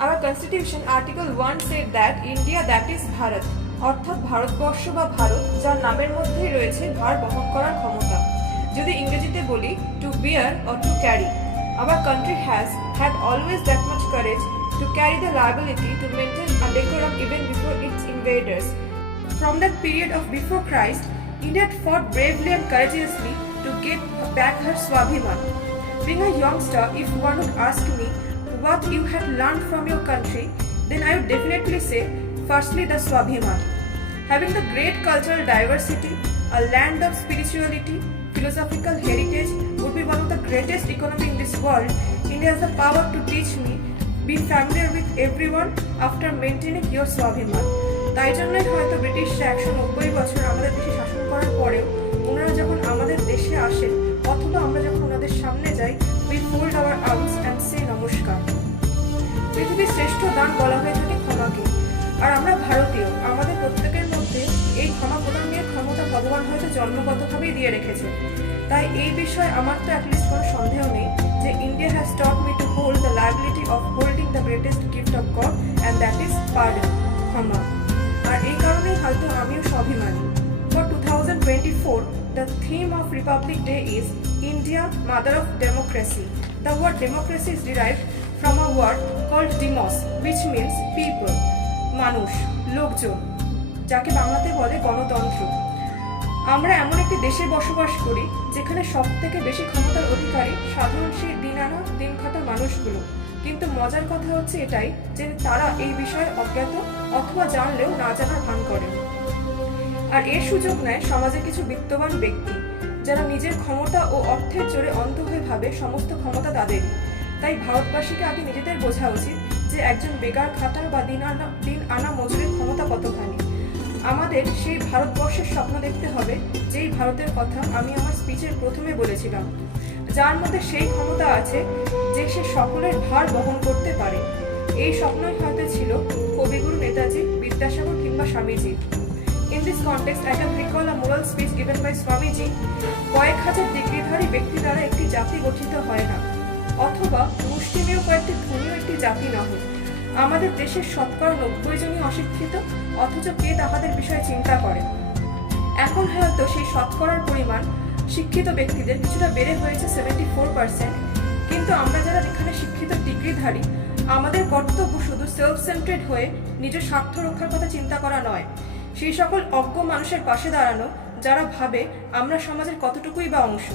Our constitution article 1 said that India that is Bharat অর্থাৎ ভারতবর্ষ বা ভারত যার নামের মধ্যেই রয়েছে ভার বহন করার ক্ষমতা। যদি ইংরেজিতে বলি to bear or to carry, our country has had always that much courage to carry the liability to maintain a decorum even before its invaders. From that period of before Christ, India had fought bravely and courageously to get back her Swabhiman. Being a youngster, if one would ask me what you had learned from your country, then I would definitely say, firstly, the Swabhiman. Having the great cultural diversity, a land of spirituality, philosophical heritage would be one of the greatest economy in this world. India has the power to teach me, be familiar with everyone after maintaining your Swabhiman. তাই জন্যই হয়তো ব্রিটিশরা 190 বছর আমাদের দেশে শাসন করার পরেও ওনারা যখন আমাদের দেশে আসেন অথবা আমরা যখন ওনাদের সামনে যাই, we fold our arms and say নমস্কার। পৃথিবীর শ্রেষ্ঠ দান বলা হয়ে থাকে ক্ষমাকে, আর আমরা ভারতীয়, আমাদের প্রত্যেকের মধ্যে এই ক্ষমা প্রদানের ক্ষমতা ভগবান হয়তো জন্মগতভাবেই দিয়ে রেখেছে। তাই এই বিষয়ে আমার তো অ্যাটলিস্ট কোনো সন্দেহ নেই যে India has taught me to hold the liability of holding the greatest gift of god and that is pardon, ক্ষমা। আর এই কারণেই হয়তো আমিও স্বাভিমানী। For 2024, the theme of Republic Day is India, Mother of Democracy. The word democracy is derived from a word called demos, which means people, মানুষ, লোকজন, যাকে বাংলাতে বলে গণতন্ত্র। আমরা এমন একটি দেশে বসবাস করি যেখানে সবথেকে বেশি ক্ষমতার অধিকারী সাধারণ সেই দিন আনা দিন খাটা মানুষগুলো। কিন্তু মজার কথা হচ্ছে এটাই যে তারা এই বিষয়ে অজ্ঞাত অথবা জানলেও না জানার ভান করেন। আর এর সুযোগ নেয় সমাজের কিছু বিত্তবান ব্যক্তি, যারা নিজের ক্ষমতা ও অর্থের জোরে অন্ধ হয়ে ভাবে সমস্ত ক্ষমতা তাদেরই। তাই ভারতবাসীকে আগে নিজেদের বোঝা উচিত যে একজন বেকার খাটার বা দিন আনা মজুরের ক্ষমতা কতখানি। আমাদের সেই ভারতবর্ষের স্বপ্ন দেখতে হবে যেই ভারতের কথা আমি আমার স্পিচের প্রথমে বলেছিলাম, যার মধ্যে সেই ক্ষমতা আছে যে সে সকলের ভার বহন করতে পারে। এই স্বপ্নই হয়তো ছিল কবিগুরু নেতাজি, বিদ্যাসাগর কিংবা Swamiji. In this context, I can recall a moral speech given by Swamiji. কয়েক হাজার ডিগ্রিধারী ব্যক্তি দ্বারা একটি জাতি গঠিত হয় না, অথবা মুষ্টিমেয় কয়েকটি ধনীয় একটি জাতি নহে। আমাদের দেশের শতকরা 90 জনই অশিক্ষিত, অথচ কে তাহাদের বিষয়ে চিন্তা করে। এখন হয়তো সেই শতকরার পরিমাণ শিক্ষিত ব্যক্তিদের কিছুটা বেড়ে হয়েছে 74%, কিন্তু আমরা যারা এখানে শিক্ষিত ডিগ্রিধারী, আমাদের কর্তব্য শুধু সেলফ সেন্টারেড হয়ে নিজের স্বার্থ রক্ষার কথা চিন্তা করা নয়, সেই সকল অজ্ঞ মানুষের পাশে দাঁড়ানো যারা ভাবে আমরা সমাজের কতটুকুই বা অংশ।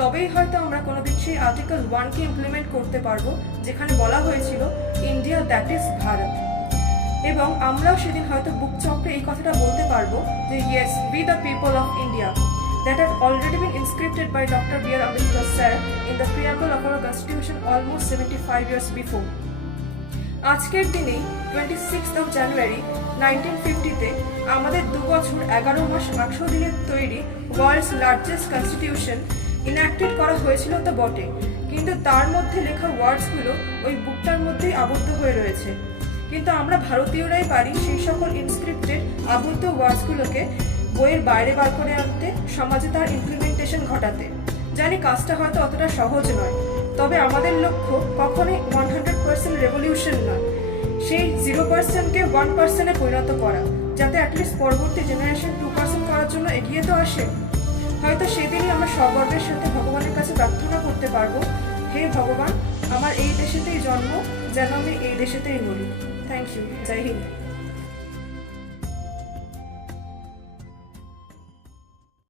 তবেই হয়তো আমরা কোনোদিন সেই আর্টিকেল 1কে ইমপ্লিমেন্ট করতে পারবো যেখানে বলা হয়েছিল ইন্ডিয়া দ্যাট ইজ ভারত। এবং আমরাও সেদিন হয়তো বুক চক্রে এই কথাটা বলতে পারবো যে yes, we the people of India, that had already been inscripted by Dr. B.R. Ambedkar sir in the preamble of our constitution almost 75 years before. আজকের দিনেই 26th of January 1950-তে আমাদের 2 বছর 11 মাস 18 দিনের তৈরি ওয়ার্ল্ডস লার্জেস্ট কনস্টিটিউশন ইনঅ্যাক্টেড করা হয়েছিল তো বটে, কিন্তু তার মধ্যে লেখা ওয়ার্ডসগুলো ওই বুকটার মধ্যেই আবদ্ধ হয়ে রয়েছে। কিন্তু আমরা ভারতীয়রাই পারি সেই সকল ইনস্ক্রিপ্টেড আবদ্ধ ওয়ার্ডসগুলোকে বইয়ের বাইরে বার করে আনতে, সমাজে তার ইমপ্লিমেন্টেশন ঘটাতে। জানি কাজটা হয়তো অতটা সহজ নয়, তবে আমাদের লক্ষ্য কখনোই 100% রেভলিউশন নয়, সেই 0%কে 1%-এ পরিণত করা, যাতে অ্যাটলিস্ট পরবর্তী জেনারেশন 2% করার জন্য এগিয়ে তো আসে। হয়তো সেদিনই আমরা সগর্বের সাথে ভগবানের কাছে প্রার্থনা করতে পারবো, হে ভগবান, আমার এই দেশেতেই জন্ম, যেন আমি এই দেশেতেই মরি। Thank you. জয় হিন্দ।